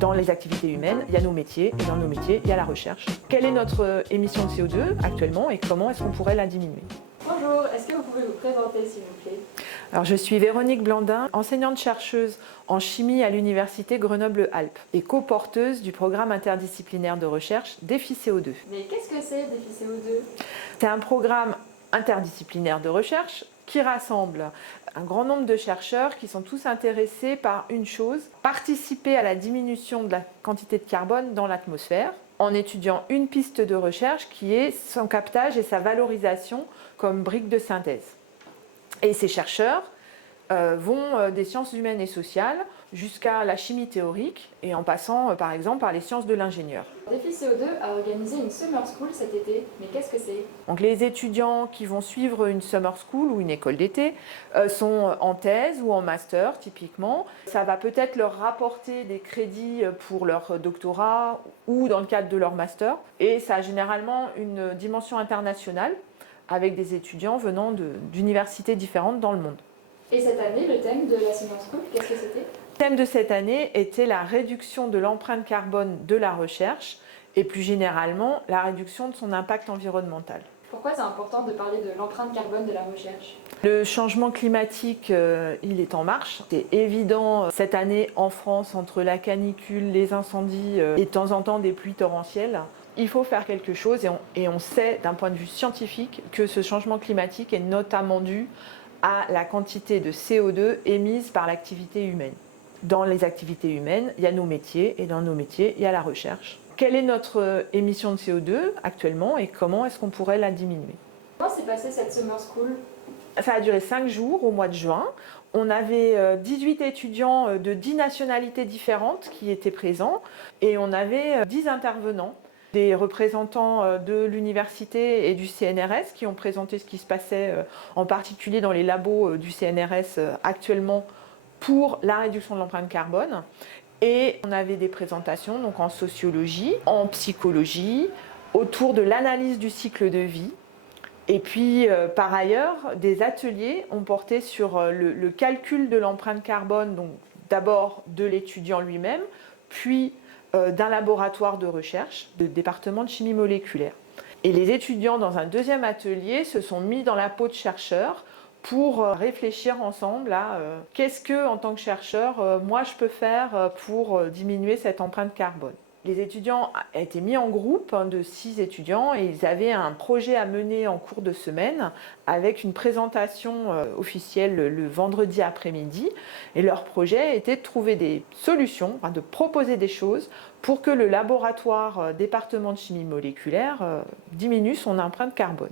Dans les activités humaines, il y a nos métiers, et dans nos métiers, il y a la recherche. Quelle est notre émission de CO2 actuellement et comment est-ce qu'on pourrait la diminuer? Bonjour, est-ce que vous pouvez vous présenter s'il vous plaît? Alors, je suis Véronique Blandin, enseignante-chercheuse en chimie à l'Université Grenoble-Alpes et coporteuse du programme interdisciplinaire de recherche Défi CO2. Mais qu'est-ce que c'est Défi CO2? C'est un programme interdisciplinaire de recherche qui rassemble un grand nombre de chercheurs qui sont tous intéressés par une chose, participer à la diminution de la quantité de carbone dans l'atmosphère en étudiant une piste de recherche qui est son captage et sa valorisation comme brique de synthèse. Et ces chercheurs vont des sciences humaines et sociales jusqu'à la chimie théorique et en passant par exemple par les sciences de l'ingénieur. Défi CO2 a organisé une Summer School cet été, mais qu'est-ce que c'est? Donc les étudiants qui vont suivre une summer school ou une école d'été sont en thèse ou en master typiquement. Ça va peut-être leur rapporter des crédits pour leur doctorat ou dans le cadre de leur master. Et ça a généralement une dimension internationale avec des étudiants venant d'universités différentes dans le monde. Et cette année, le thème de la Summer School, qu'est-ce que c'était? Le thème de cette année était la réduction de l'empreinte carbone de la recherche et plus généralement la réduction de son impact environnemental. Pourquoi c'est important de parler de l'empreinte carbone de la recherche? Le changement climatique, il est en marche. C'est évident cette année en France entre la canicule, les incendies et de temps en temps des pluies torrentielles. Il faut faire quelque chose et on sait d'un point de vue scientifique que ce changement climatique est notamment dû à la quantité de CO2 émise par l'activité humaine. Dans les activités humaines, il y a nos métiers et dans nos métiers, il y a la recherche. Quelle est notre émission de CO2 actuellement et comment est-ce qu'on pourrait la diminuer? Comment s'est passée cette Summer School? Ça a duré 5 jours au mois de juin. On avait 18 étudiants de 10 nationalités différentes qui étaient présents et on avait 10 intervenants, des représentants de l'université et du CNRS qui ont présenté ce qui se passait en particulier dans les labos du CNRS actuellement pour la réduction de l'empreinte carbone. Et on avait des présentations donc en sociologie, en psychologie, autour de l'analyse du cycle de vie. Et puis, par ailleurs, des ateliers ont porté sur le calcul de l'empreinte carbone, donc d'abord de l'étudiant lui-même, puis d'un laboratoire de recherche, de département de chimie moléculaire. Et les étudiants, dans un deuxième atelier, se sont mis dans la peau de chercheurs pour réfléchir ensemble à qu'est-ce que, en tant que chercheur, moi je peux faire pour diminuer cette empreinte carbone. Les étudiants ont été mis en groupe de 6 étudiants et ils avaient un projet à mener en cours de semaine avec une présentation officielle le vendredi après-midi. Et leur projet était de trouver des solutions, enfin de proposer des choses pour que le laboratoire département de chimie moléculaire diminue son empreinte carbone.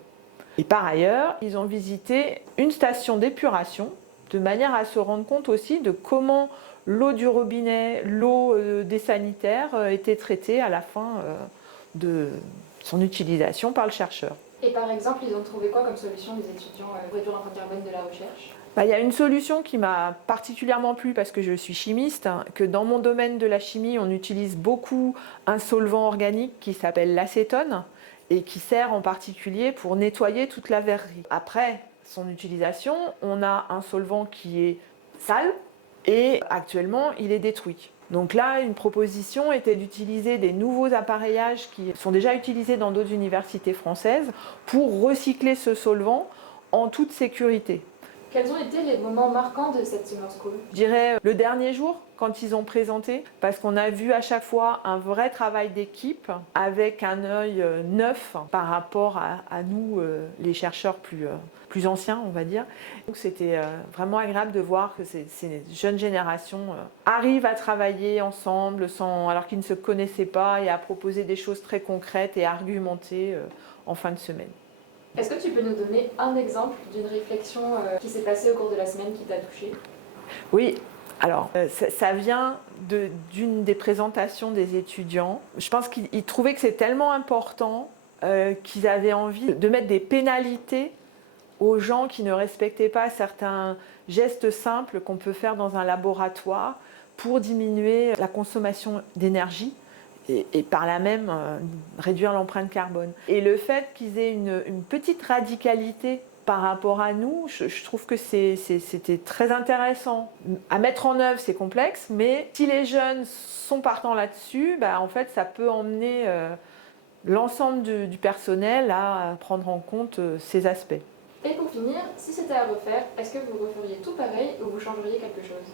Et par ailleurs, ils ont visité une station d'épuration de manière à se rendre compte aussi de comment l'eau du robinet, l'eau des sanitaires était traitée à la fin de son utilisation par le chercheur. Et par exemple, ils ont trouvé quoi comme solution, les étudiants, pour réduire l'empreinte carbone de la recherche? Il y a une solution qui m'a particulièrement plu parce que je suis chimiste, que dans mon domaine de la chimie, on utilise beaucoup un solvant organique qui s'appelle l'acétone et qui sert en particulier pour nettoyer toute la verrerie. Après son utilisation, on a un solvant qui est sale et actuellement il est détruit. Donc là, une proposition était d'utiliser des nouveaux appareillages qui sont déjà utilisés dans d'autres universités françaises pour recycler ce solvant en toute sécurité. Quels ont été les moments marquants de cette Summer School? Je dirais le dernier jour, quand ils ont présenté, parce qu'on a vu à chaque fois un vrai travail d'équipe avec un œil neuf par rapport à nous, les chercheurs plus anciens, on va dire. Donc c'était vraiment agréable de voir que ces jeunes générations arrivent à travailler ensemble alors qu'ils ne se connaissaient pas et à proposer des choses très concrètes et argumentées en fin de semaine. Est-ce que tu peux nous donner un exemple d'une réflexion qui s'est passée au cours de la semaine qui t'a touchée? Oui, alors ça vient d'une des présentations des étudiants. Je pense qu'ils trouvaient que c'est tellement important qu'ils avaient envie de mettre des pénalités aux gens qui ne respectaient pas certains gestes simples qu'on peut faire dans un laboratoire pour diminuer la consommation d'énergie. Et par là même réduire l'empreinte carbone. Et le fait qu'ils aient une petite radicalité Par rapport à nous, je trouve que c'était très intéressant. À mettre en œuvre, c'est complexe, mais si les jeunes sont partants là-dessus, en fait, ça peut emmener l'ensemble du personnel à prendre en compte ces aspects. Et pour finir, si c'était à refaire, est-ce que vous referiez tout pareil ou vous changeriez quelque chose?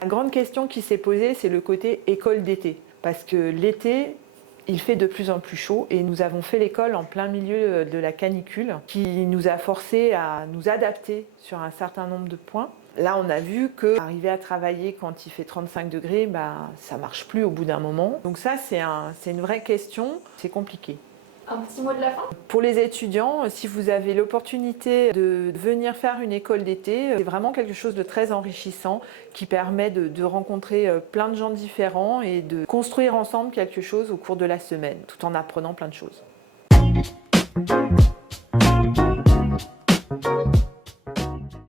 La grande question qui s'est posée, c'est le côté école d'été. Parce que l'été, il fait de plus en plus chaud et nous avons fait l'école en plein milieu de la canicule qui nous a forcés à nous adapter sur un certain nombre de points. Là, on a vu qu'arriver à travailler quand il fait 35 degrés, ça ne marche plus au bout d'un moment. Donc ça, c'est une vraie question, c'est compliqué. Un petit mot de la fin? Pour les étudiants, si vous avez l'opportunité de venir faire une école d'été, c'est vraiment quelque chose de très enrichissant qui permet de rencontrer plein de gens différents et de construire ensemble quelque chose au cours de la semaine, tout en apprenant plein de choses.